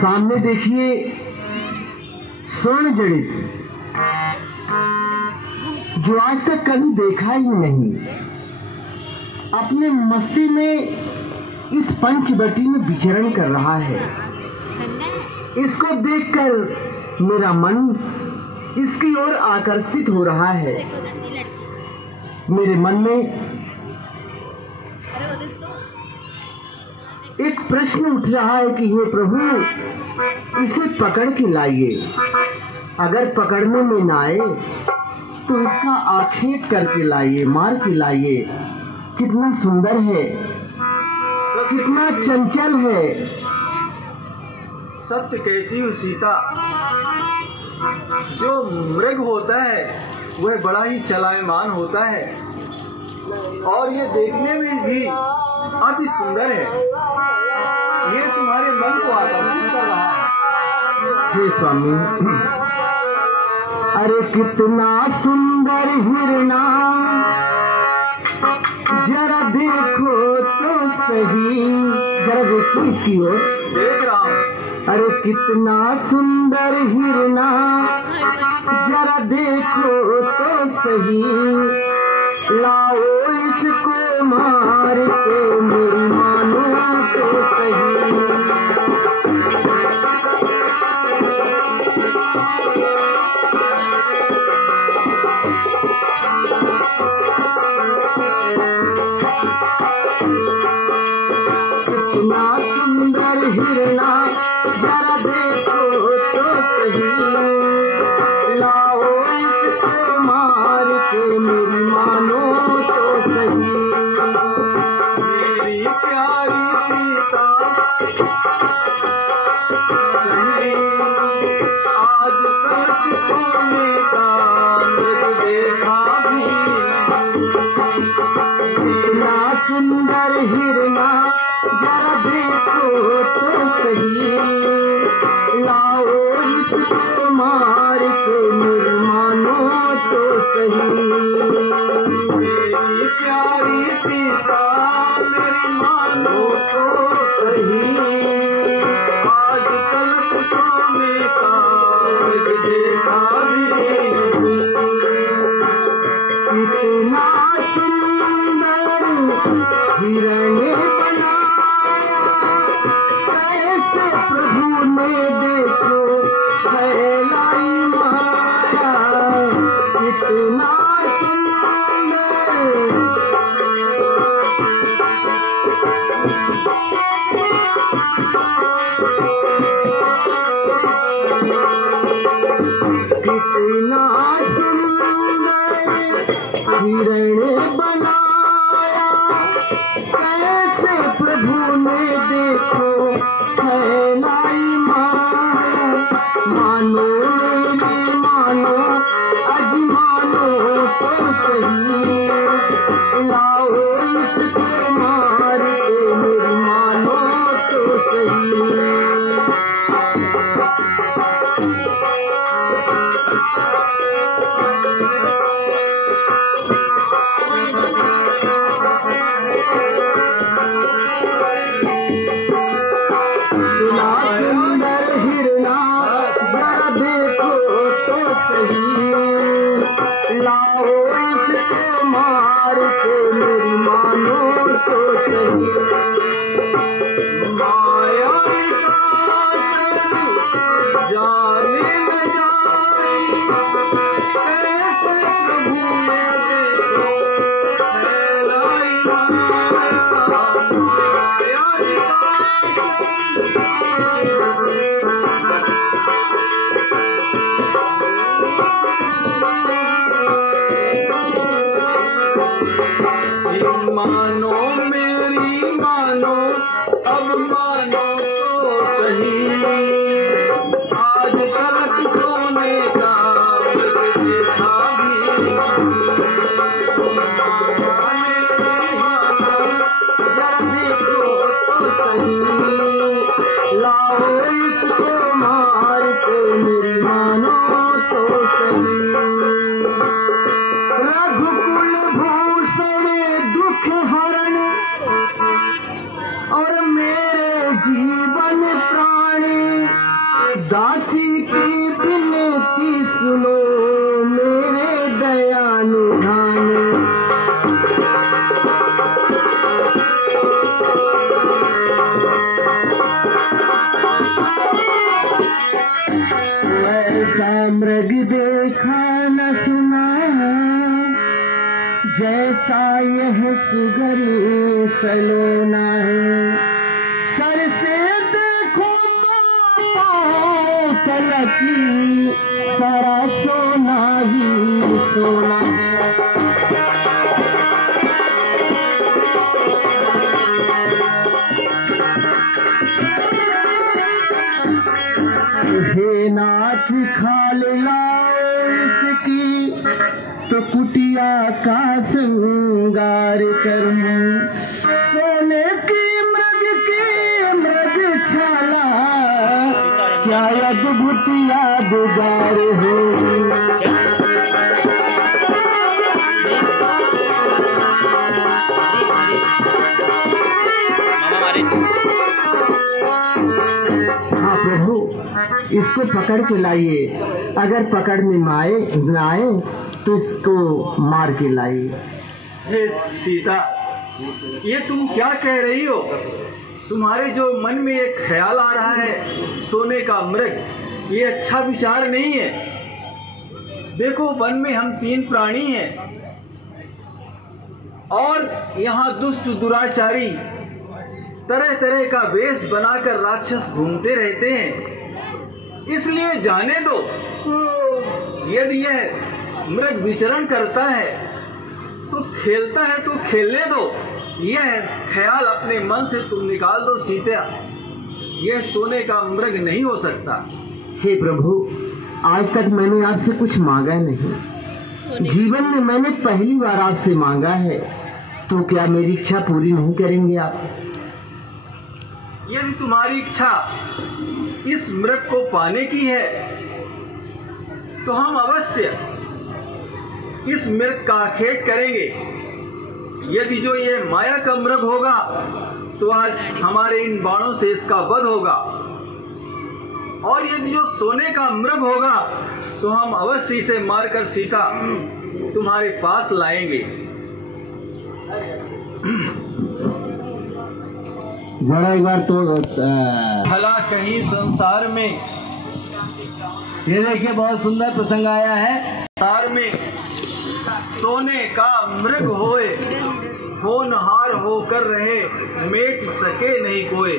सामने देखिए स्वर्ण जड़ित, जो आज तक कभी देखा ही नहीं, अपने मस्ती में इस पंचवटी में विचरण कर रहा है। इसको देखकर मेरा मन इसकी ओर आकर्षित हो रहा है। मेरे मन में एक प्रश्न उठ रहा है कि हे प्रभु, इसे पकड़ के लाइए। अगर पकड़ने में ना आए तो इसका आखेट करके लाइए, मार के लाइए। कितना सुंदर है, कितना चंचल है। सत्य कहती हूँ सीता, जो मृग होता है वह बड़ा ही चलायमान होता है और ये देखने में भी अति सुंदर है। ये तुम्हारे मन को आकर्षित कर रहा है। हे स्वामी, अरे कितना सुंदर हिरना, जरा देखो तो सही। जरा देखो इसकी ओर। देख रहा हूँ। अरे कितना सुंदर हिरना, जरा देखो तो सही। लाओ इसको मार के मेरी मानो तो सही। कितना सुंदर हिरना, जरा देखो तो सही। लाओ इसको मार के मेरी मानो तो सही। मेरी प्यारी सीता, आज तक सोने का मृग देखा भी नहीं। कितना सुंदर हिरना, जरा देखो तो सही। लाओ इसको मार के मेरी मानो तो सही। मेरी प्यारी सीता, मेरी मानो तो सही। आज तक सोने का मृग देखा भी नहीं। कितना सुंदर हिरण बनाया, कैसे प्रभु ने देखो फैलाई माया। कितना कितना सुंदर हिरण बनाया, कैसे प्रभु ने देखो फैलाई माया। मानो मेरी मानो, अज मानो तो सही। लाओ इसको मार के मेरी मानो तो सही। लाओ इसको मार के मेरी मानो तो सही। माया जाने न जाई, कैसे प्रभु ने देखो फैलाई माया। मानो मेरी मानो, अब मानो तो सही, आज तलक सोने का देखा भी। जरा देखो तो सही, लाओ इसको मार के मेरी मानो तो सही। रघुकुल भूषण दुख हरण और मेरे जीवन प्राणी, दासी की विनती सुनो मेरे दया निधान। ऐसा मृग देखा न सुना, जैसा यह सुगरी सलोना है। सर से देखो तो तलकी सारा सोना ही सोना है। हे नाथ खाल लाओ इसकी, तो कुटिया का श्रृंगार करूं। सोने की मृग छाला, क्या अद्भुत यादगार हो। हाँ प्रभु, इसको पकड़ के लाइए। अगर पकड़ में न आए तो इसको मार के लाइए। हे सीता, ये तुम क्या कह रही हो? तुम्हारे जो मन में एक ख्याल आ रहा है सोने का मृग, ये अच्छा विचार नहीं है। देखो, वन में हम 3 प्राणी हैं और यहाँ दुष्ट दुराचारी तरह तरह का वेश बनाकर राक्षस घूमते रहते हैं। इसलिए जाने दो, यदि यह मृग विचरण करता है तो खेलता है तो खेलने दो। यह ख्याल अपने मन से तुम निकाल दो सीता, यह सोने का मृग नहीं हो सकता। हे प्रभु, आज तक मैंने आपसे कुछ मांगा नहीं। जीवन में मैंने पहली बार आपसे मांगा है, तो क्या मेरी इच्छा पूरी नहीं करेंगे आप? यदि तुम्हारी इच्छा इस मृग को पाने की है तो हम अवश्य इस मृग का खेत करेंगे। यदि जो ये माया का मृग होगा तो आज हमारे इन बाणों से इसका वध होगा, और यदि जो सोने का मृग होगा तो हम अवश्य इसे मारकर सीता तुम्हारे पास लाएंगे। जरा एक बार तो भला कहीं संसार में, ये देखिए बहुत सुंदर प्रसंग आया है। संसार में सोने का मृग होए, होनहार होकर रहे, मेट सके नहीं कोई।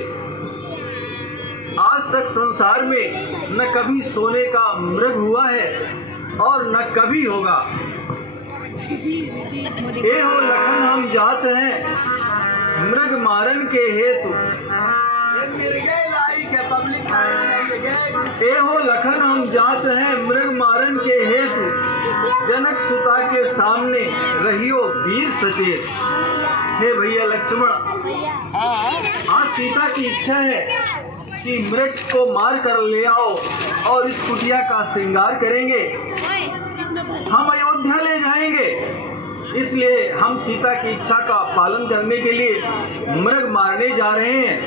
आज तक संसार में न कभी सोने का मृग हुआ है और न कभी होगा। ए हो लखन हम जात हैं मृग मारन के हेतु, ए हो लखन हम जात हैं मृग मारन के हेतु, जनक सुता के सामने रहियो वीर सचेत। हे भैया लक्ष्मण, आज सीता की इच्छा है कि मृग को मार कर ले आओ और इस कुटिया का श्रृंगार करेंगे, हम अयोध्या ले जाएंगे। इसलिए हम सीता की इच्छा का पालन करने के लिए मृग मारने जा रहे हैं।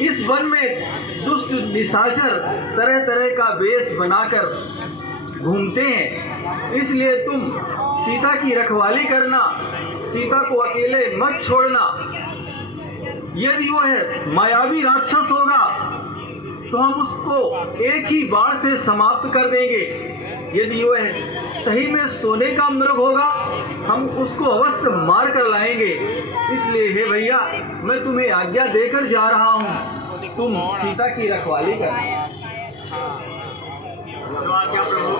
इस वन में दुष्ट निशाचर तरह तरह का वेश बनाकर घूमते हैं इसलिए तुम सीता की रखवाली करना, सीता को अकेले मत छोड़ना। यदि वह मायावी राक्षस होगा तो हम उसको एक ही बार से समाप्त कर देंगे। यदि वह सही में सोने का मृग होगा हम उसको अवश्य मार कर लाएंगे। इसलिए हे भैया, मैं तुम्हें आज्ञा देकर जा रहा हूँ, तुम सीता की रखवाली करना। तो आज्ञा प्रभु।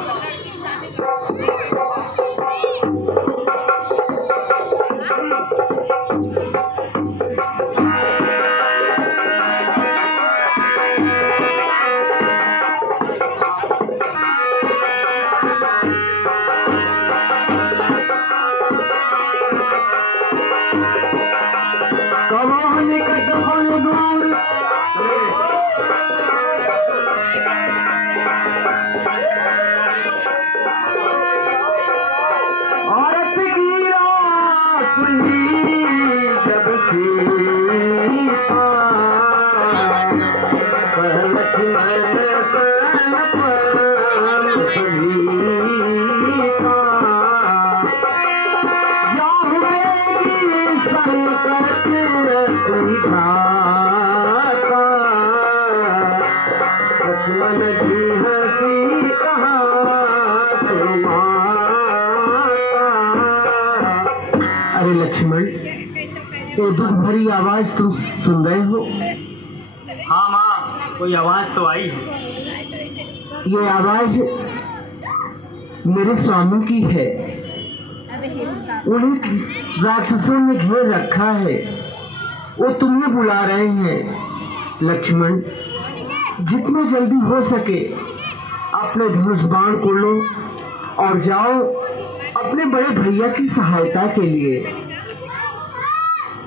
अरे लक्ष्मण, ये दुख भरी आवाज तुम सुन रहे हो? हाँ माँ, कोई आवाज तो आई है। ये आवाज मेरे स्वामी की है। उन्हें राक्षसों ने घेर रखा है, वो तुम्हें बुला रहे हैं। लक्ष्मण, जितने जल्दी हो सके अपने धनुष बाण को लो और जाओ अपने बड़े भैया की सहायता के लिए।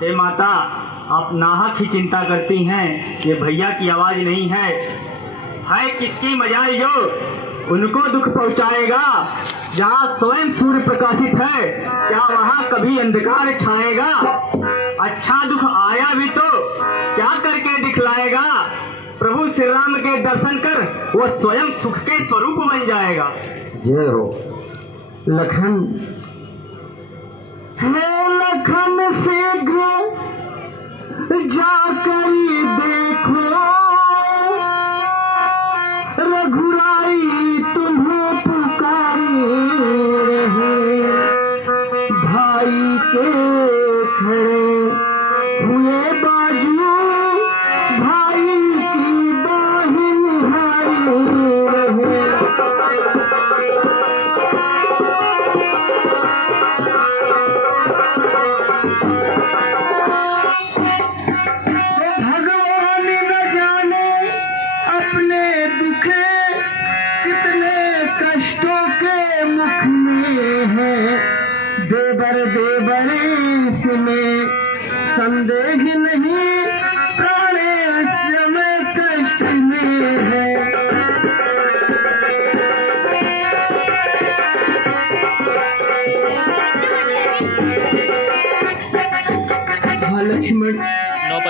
हे माता, आप नाहक ही चिंता करती हैं। ये भैया की आवाज नहीं है किसकी मजाल जो उनको दुख पहुंचाएगा। जहाँ स्वयं सूर्य प्रकाशित है, क्या वहाँ कभी अंधकार छाएगा? अच्छा दुख आया भी तो क्या करके दिखलाएगा? प्रभु श्री राम के दर्शन कर वो स्वयं सुख के स्वरूप बन जाएगा। जय हो लखन। हे लखन, शीघ्र जाकर देखो, रघुराई तुम्हें पुकारी रहे। भाई के खड़े हुए बाजू, भाई की बाही निहारी रहे। भगवान न जाने अपने दुखे कितने कष्टों के मुख में है। देवर देवर इसमें संदेह नहीं, प्राणेश में कष्ट में है। लक्ष्मण,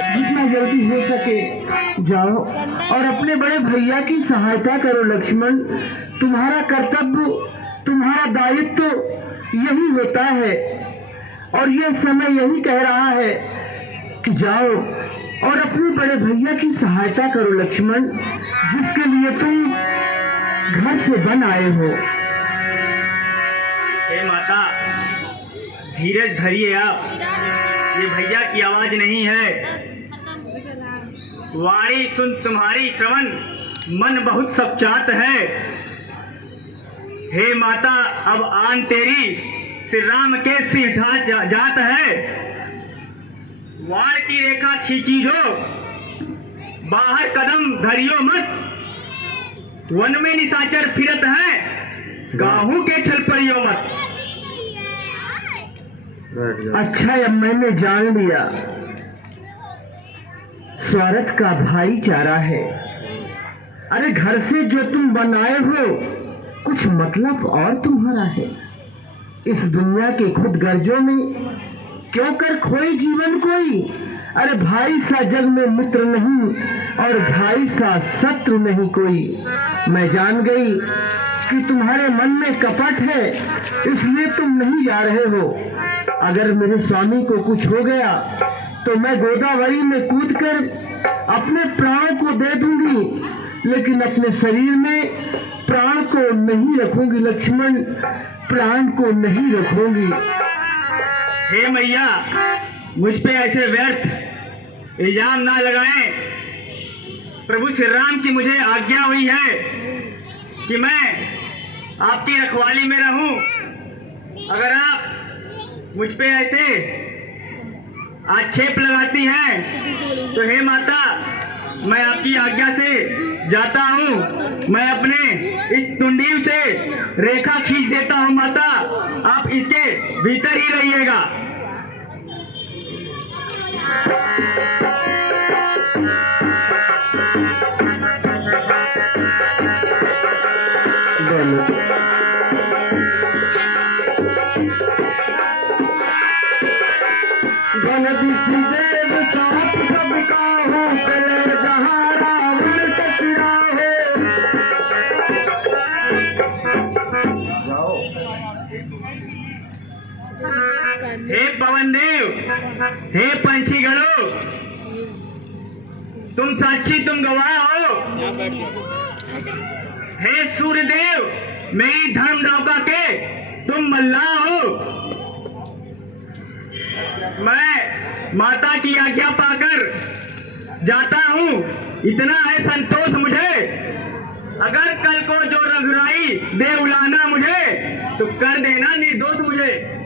जितना जल्दी हो सके जाओ और अपने बड़े भैया की सहायता करो। लक्ष्मण, तुम्हारा कर्तव्य, तुम्हारा दायित्व यही होता है और यह समय यही कह रहा है कि जाओ और अपने बड़े भैया की सहायता करो। लक्ष्मण, जिसके लिए तुम घर से बन आए हो। हे माता, धीरज धरिए आप। ये भैया की आवाज नहीं है। वाणी सुन तुम्हारी श्रवण, मन बहुत सच्चात है। हे माता, अब आन तेरी श्री राम के सीधा जात है। वार की रेखा खींची जो, बाहर कदम धरियो मत। वन में निशाचर फिरत है, गाहू के छल परियो मत। अच्छा, अब मैंने जान लिया, स्वार्थ का भाईचारा है। अरे घर से जो तुम बनाए हो कुछ मतलब और तुम्हारा है। इस दुनिया के खुद गर्जों में क्यों कर खोए जीवन कोई। अरे भाई सा जग में मित्र नहीं और भाई सा शत्रु नहीं कोई। मैं जान गई कि तुम्हारे मन में कपट है, इसलिए तुम नहीं जा रहे हो। अगर मेरे स्वामी को कुछ हो गया तो मैं गोदावरी में कूदकर अपने प्राणों को दे दूंगी, लेकिन अपने शरीर में प्राण को नहीं रखूंगी लक्ष्मण, प्राण को नहीं रखूंगी। हे मैया, मुझ पे ऐसे व्यर्थ इल्जाम ना लगाएं। प्रभु श्री राम की मुझे आज्ञा हुई है कि मैं आपकी रखवाली में रहूं। अगर आप मुझ पे ऐसे आक्षेप लगाती हैं तो हे माता, मैं आपकी आज्ञा से जाता हूँ। मैं अपने इस तुंडीव से रेखा खींच देता हूँ माता, आप इसके भीतर ही रहिएगा। हे पवन देव, हे पंछी गणों, तुम साक्षी, तुम गवाह हो। हे सूर्य देव, मेरी धर्म नौका के तुम मल्लाह हो। मैं माता की आज्ञा पाकर जाता हूँ, इतना है संतोष मुझे। अगर कल को जो रघुराई दे उलाना मुझे, तो कर देना निर्दोष मुझे।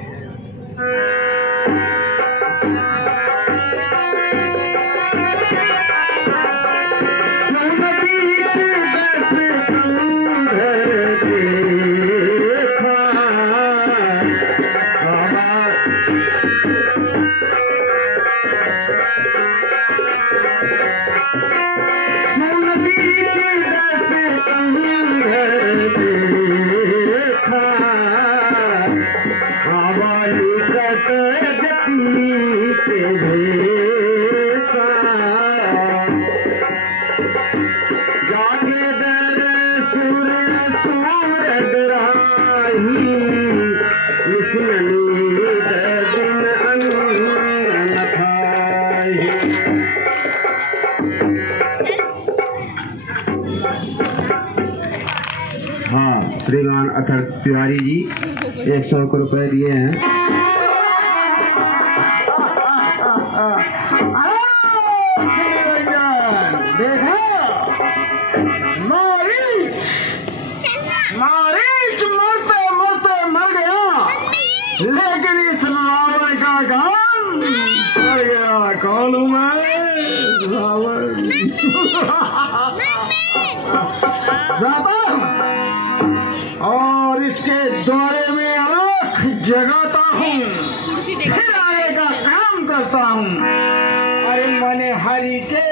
हाँ, श्रीमान अथर तिवारी जी 100 रुपए दिए हैं। देखो, मारीच मरते मरते मर गया, लेकिन इस रावण का काम कर गया। कौन हूँ मैं? रावण। और इसके द्वारे में आँख जगाता हूँ, फिर आगे का काम करता हूँ। अरे मने हरि के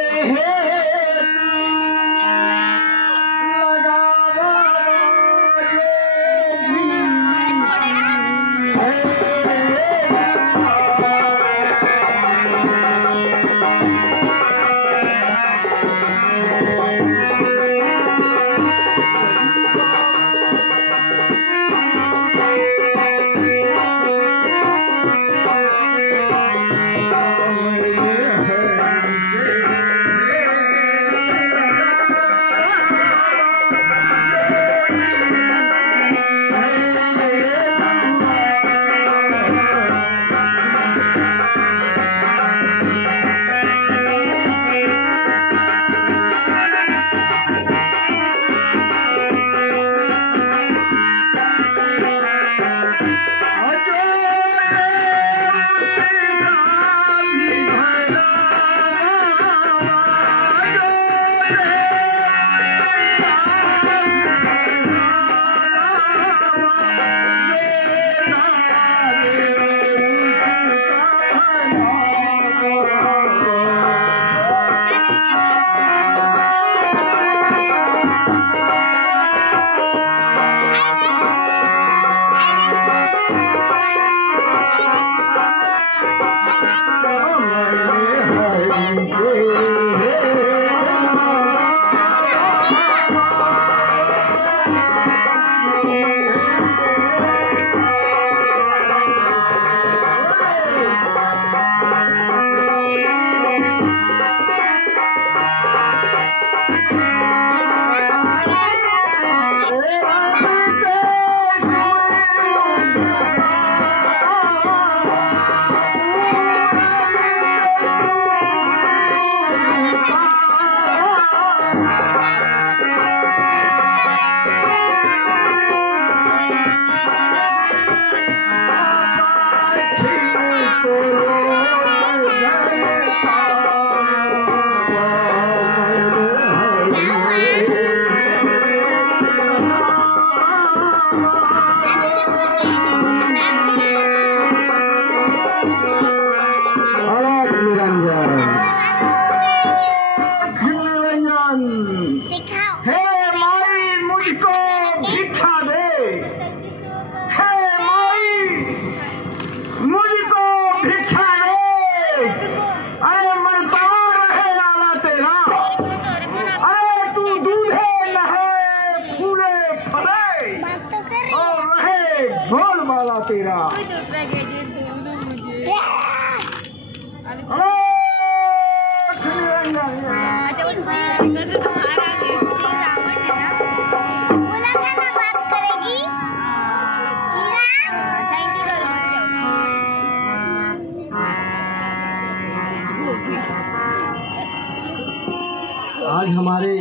आज हमारे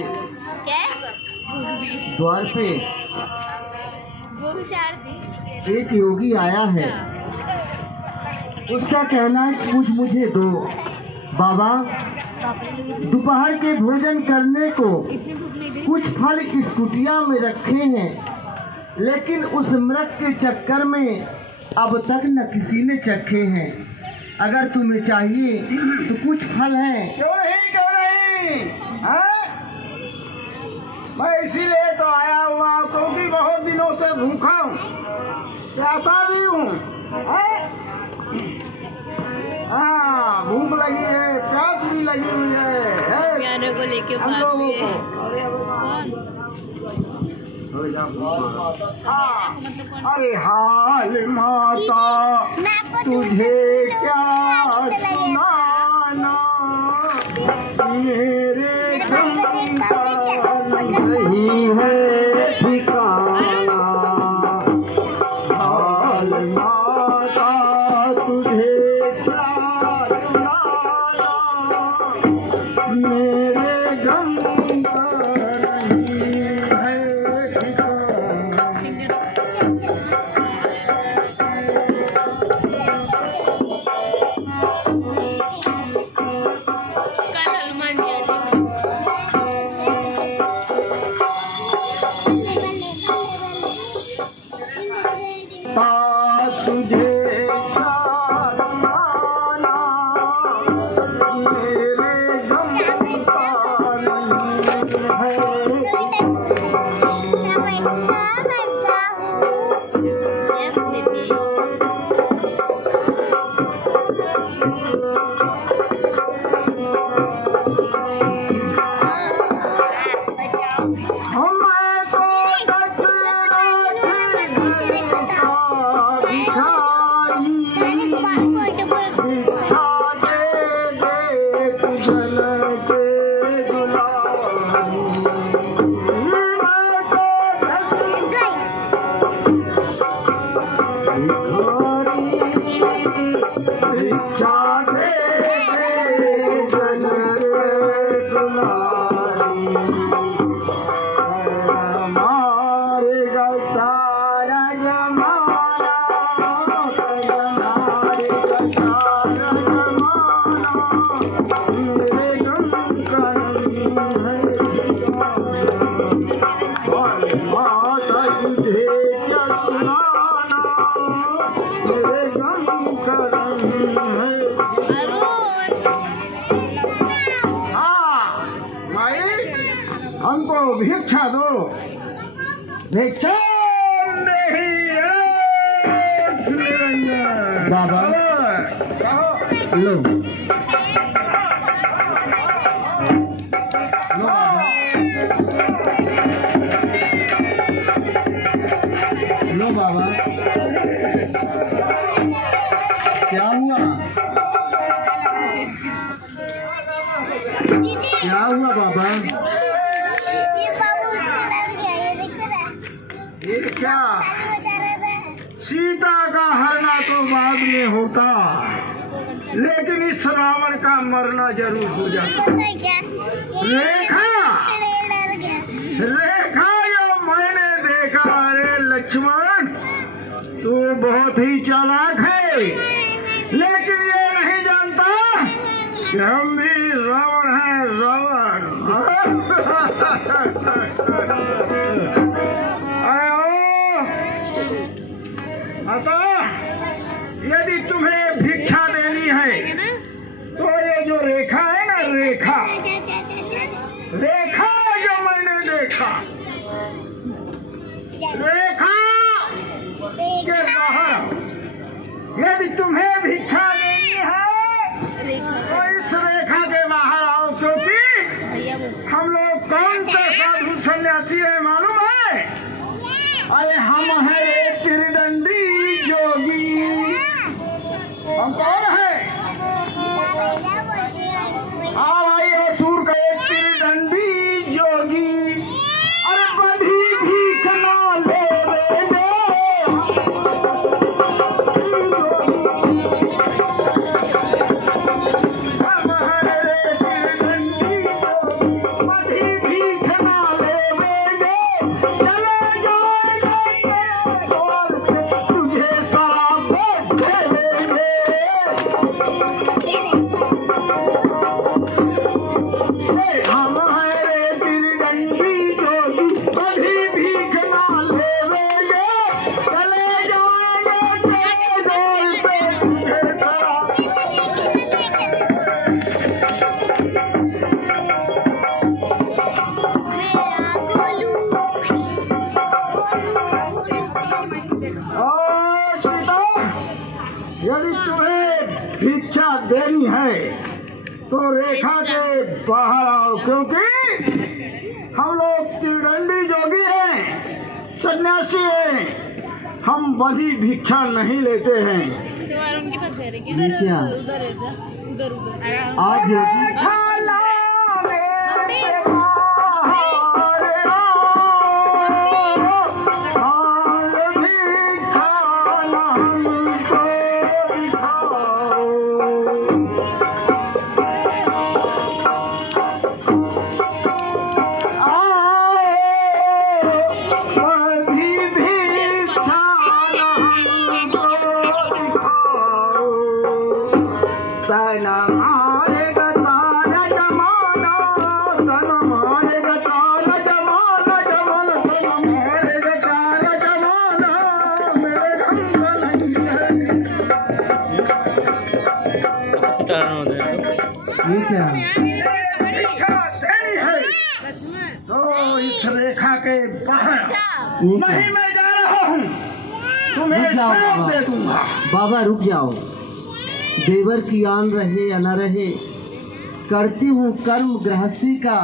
द्वार पे एक योगी आया है। उसका कहना है कुछ मुझे दो बाबा। दोपहर के भोजन करने को कुछ फल इस कुटिया में रखे हैं, लेकिन उस मृत के चक्कर में अब तक न किसी ने चखे हैं। अगर तुम्हें चाहिए तो कुछ फल हैं। क्यों नहीं मैं इसीलिए तो आया हुआ क्योंकि बहुत दिनों से भूखा हूँ, प्यासा भी हूँ। हाँ, भूख लगी है, प्यास भी लगी हुई है। पियानो को लेके हम लोगों को अरे हाल माता तुझे क्या सुनाना, मेरे नहीं है ठिकाना। हाल माता तुझे क्या सुनाना, मेरे गम का नहीं है ठिकाना। कल हनुमान जयंती तुझे क्या सुनाना, मेरे गम का नहीं हमको भिक्षा दो, भिक्षा बाबा लो लो बाबा। क्या हुआ? क्या हुआ बाबा? ये क्या? सीता का हरना तो बाद में होता, लेकिन इस रावण का मरना जरूर हो जाता। रेखा, रेखा जो मैंने देखा, अरे लक्ष्मण तू बहुत ही चालाक है, लेकिन ये नहीं जानता कि हम भी रावण हैं, रावण। अतः यदि तुम्हें भिक्षा देनी है तो ये जो रेखा है ना, रेखा रेखा जो मैंने देखा, रेखा के बाहर यदि तुम्हें भिक्षा देनी है तो इस रेखा के बाहर आओ, क्योंकि हम लोग कौन सा साधु सन्यासी है मालूम है? अरे हम है त्रिदंडी जोगी। यदि तुम्हें भिक्षा देनी है तो रेखा के बाहर आओ, क्योंकि हम लोग त्रिदंडी जोगी हैं, सन्यासी हैं, हम बड़ी भिक्षा नहीं लेते हैं। उनके पास है किधर उधर उधर उधर आज तो इस रेखा के बाहर नहीं, मैं जा रहा हूँ, तुम्हें श्राप दे दूंगा। बाबा रुक जाओ, देवर की आन रहे या न रहे, करती हूँ कर्म गृहस्थी का,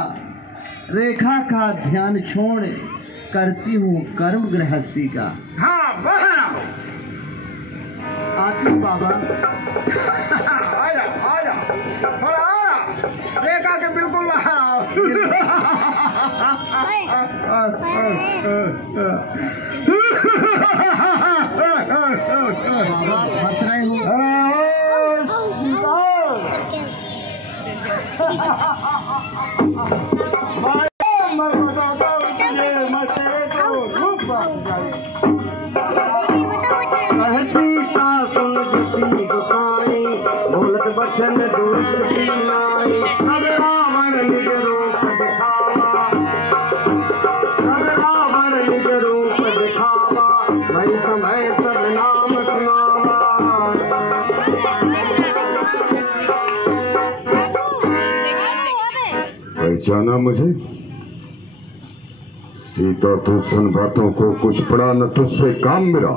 रेखा का ध्यान छोड़ करती हूँ कर्म गृहस्थी का। हाँ बाहर आओ। आती बाबा। आया आया थोड़ा आया, रेखा के बिल्कुल बाहर आओ। बाबा हंस रहे हो। मैं बताता हूँ तुझे, मैं तेरे को रूप कहती सासुन जती गुसाई, बोलत बचन दूसरी लाई, सब रावण निज रूप दिखावा, सब रावण निज रूप दिखावा, मैं समय सब नाम सुनावा। पहचाना मुझे? सीता तू सुन बातों को, कुछ पड़ा न तुझसे काम मेरा।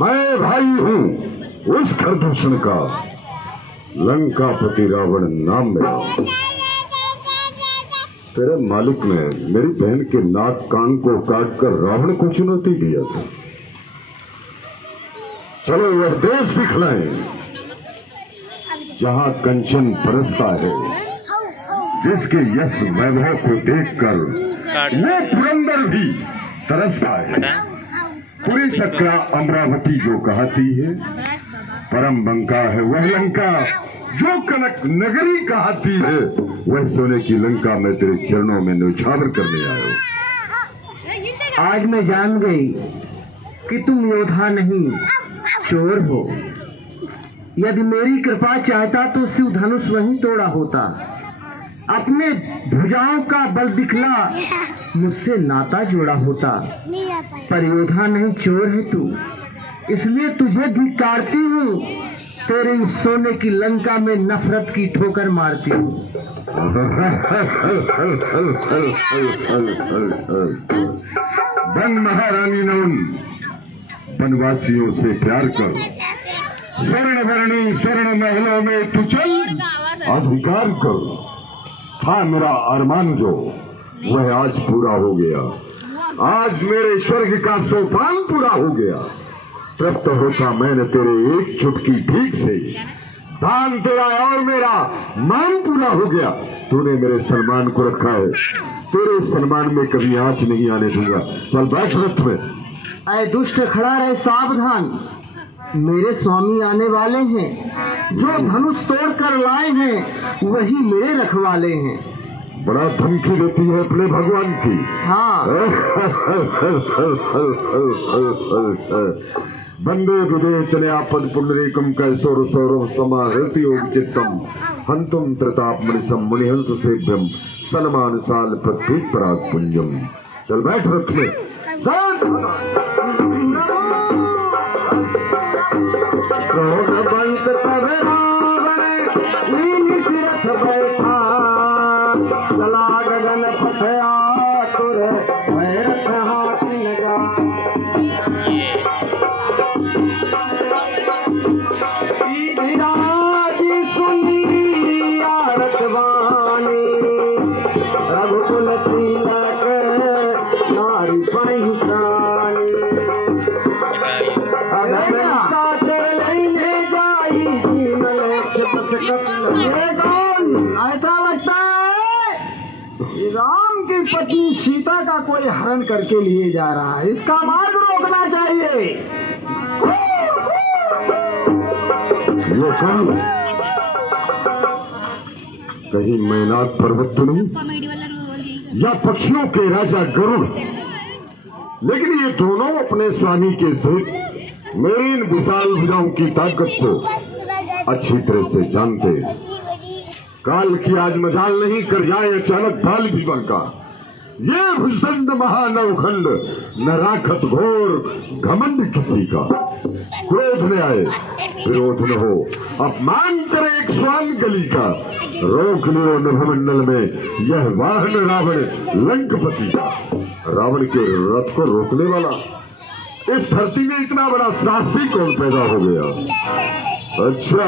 मैं भाई हूँ उस खरदूषण का, लंकापति रावण नाम मेरा। तेरे मालिक ने मेरी बहन के नाक कान को काटकर रावण को चुनौती दिया था। चलो वह देश दिखलाएं जहाँ कंचन बरसता है, जिसके यश वैभव को देखकर वो पुरंदर भी तरसता है। पूरी सक्रा अमरावती जो कहती है, परम बंका है वह लंका जो कनक नगरी कहती है, वह सोने की लंका में तेरे चरणों में न्यौछावर करने आया। आज मैं जान गई कि तुम योद्धा नहीं चोर हो। यदि मेरी कृपा चाहता तो शिव धनुष वहीं तोड़ा होता, अपने भुजाओं का बल दिखला मुझसे नाता जोड़ा होता। पर योद्धा नहीं चोर है तू, इसलिए तुझे धिक्कारती हूँ, तेरे इस सोने की लंका में नफरत की ठोकर मारती हूँ। वन महारानी नौन वनवासियों से प्यार कर, स्वर्ण वर्णी स्वर्ण महलों में तू चल अधिकार कर। था मेरा अरमान जो वह आज पूरा हो गया, आज मेरे स्वर्ग का सोपान पूरा हो गया। तृप्त होता मैंने तेरे एक चुटकी भीख से, दान तेरा और मेरा मान पूरा हो गया। तूने मेरे सम्मान को रखा है, तेरे सम्मान में कभी आंच नहीं आने दूंगा। चल बैठ रथ में। ऐ दुष्ट खड़ा रहे सावधान, मेरे स्वामी आने वाले हैं, जो धनुष तोड़ कर लाए हैं वही मेरे रखवाले हैं। बड़ा धमकी देती है अपने भगवान की। हाँ। वंदे विवेचनया पद पुंडरीकम कैसोर सौरव समाहृति योग चित्तम हंतुम त्रिताप मणिसम मुनिहंस सेभ्यम सन्मान साल पृथ्वी पराग पुंजम। चल बैठ रथ में। क्रोधवंत तब रावण नीच बैठा, चला गगन फटया तुर भैरथ हाथ लगा। ये कौन? ऐसा लगता है कि राम की पत्नी सीता का कोई हरण करके लिए जा रहा है। इसका मार्ग रोकना चाहिए। ये कौन? कहीं मैनाक पर्वत तो नहीं, कॉमेडी वाला रोल ही या पक्षियों के राजा गरुड़? लेकिन ये दोनों अपने स्वामी के सहित मेरी इन विशाल भुजाओं की ताकत को अच्छी तरह से जानते। काल की आज मजाल नहीं कर जाए अचानक बाल भीमन का। ये भूषण महानवखंड न राखत घोर घमंड किसी का। क्रोध में आए विरोध न हो, अपमान करे एक स्वान गली का। रोक लियो नभमंडल में यह वाहन रावण लंकपति का। रावण के रथ को रोकने वाला इस धरती में इतना बड़ा साहसी कौन पैदा हो गया? अच्छा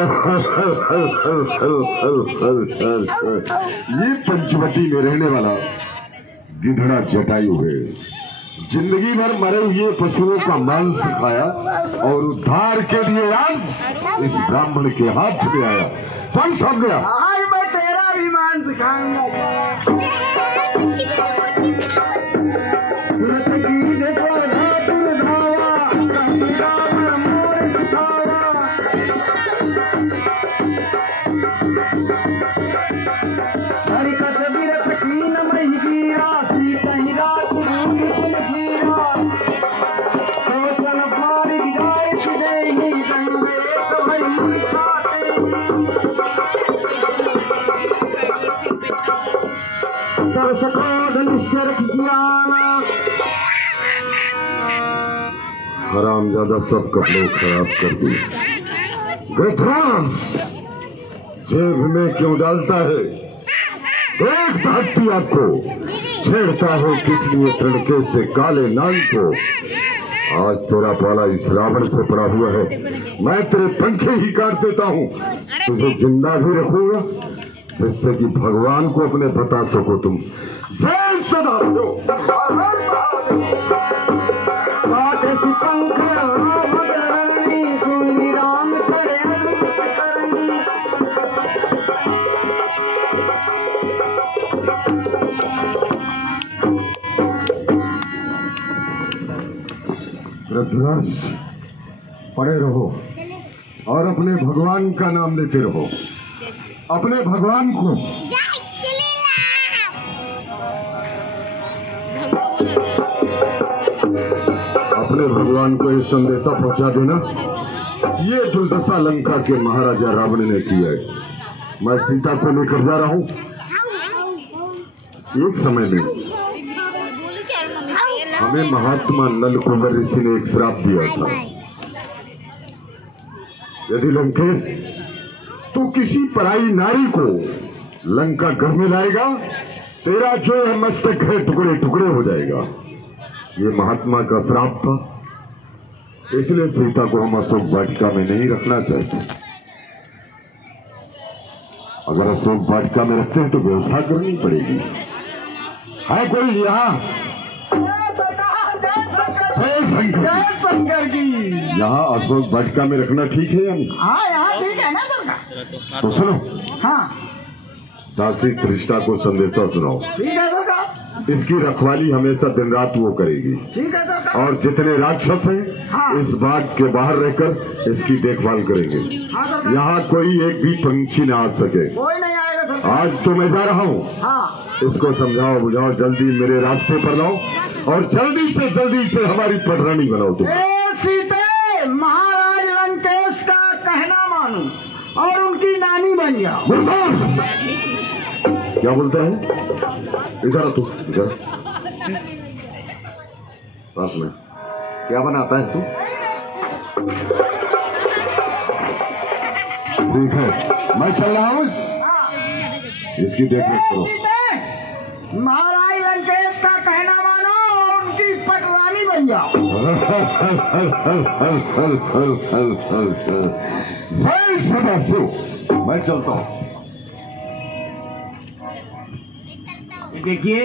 ये पंचवटी में रहने वाला गिधड़ा जटायु है। जिंदगी भर मरे हुए पशुओं का मांस खाया और उद्धार के लिए आज इस ब्राह्मण के हाथ में आया। चल सामने आ। आज मैं तेरा भी मांस खाऊंगा। हरामजादा सब कपड़े खराब कर दिए। जेब में क्यों डालता है? देख भागती आपको छेड़ता हो किस लिए तड़के से काले नाग को। आज तेरा पाला इस रावण से पड़ा हुआ है। मैं तेरे पंखे ही काट देता हूँ, तुझे जिंदा भी रखूंगा जिससे कि भगवान को अपने बता सको तुम। जय सदा पड़े रहो और अपने भगवान का नाम लेते रहो। अपने भगवान को अपने भगवान को ये संदेशा पहुंचा देना, ये दुर्दशा लंका के महाराजा रावण ने किया है। मैं सीता को लेकर जा रहा हूँ। एक समय में हमें महात्मा नल कुंवर ऋषि ने एक श्राप दिया था। यदि लंकेश तू किसी पराई नारी को लंका घर में लाएगा, तेरा जो है मस्तक है टुकड़े टुकड़े हो जाएगा। ये महात्मा का श्राप था, इसलिए सीता को हम अशोक वाटिका में नहीं रखना चाहते। अगर अशोक वाटिका में रखते हैं तो व्यवस्था करनी पड़ेगी। है कोई यहाँ? शंकर की यहाँ अशोक वाटिका में रखना ठीक है या नहीं? हाँ यहाँ ठीक है ना सरकार। तो सुनो, हाँ दासी त्रिष्टा को संदेशा सुनाओ। ठीक है सरकार। इसकी रखवाली हमेशा दिन रात वो करेगी। ठीक है सरकार। और जितने राक्षस हैं हाँ। इस बाग के बाहर रहकर इसकी देखभाल करेंगे। हाँ सरकार। यहाँ कोई एक भी पंछी न आ सके। कोई नहीं आएगा सरकार। आज तो मैं जा रहा हूँ। हाँ इसको समझाओ बुझाओ, जल्दी मेरे रास्ते पर लाओ और जल्दी से हमारी पटरानी बनाओ तुम। सीते महाराज लंकेश का कहना मानू और उनकी नानी बन जाओ। क्या बोलता है? इधर तू इधर पास में क्या बनाता है तू? ठीक है मैं चल रहा हूँ, इसकी देखरेख करो। महाराज लंकेश का कहना मानो और उनकी पटरानी बन जाओ। जय सदाशिव। मैं चलता हूँ। देखिए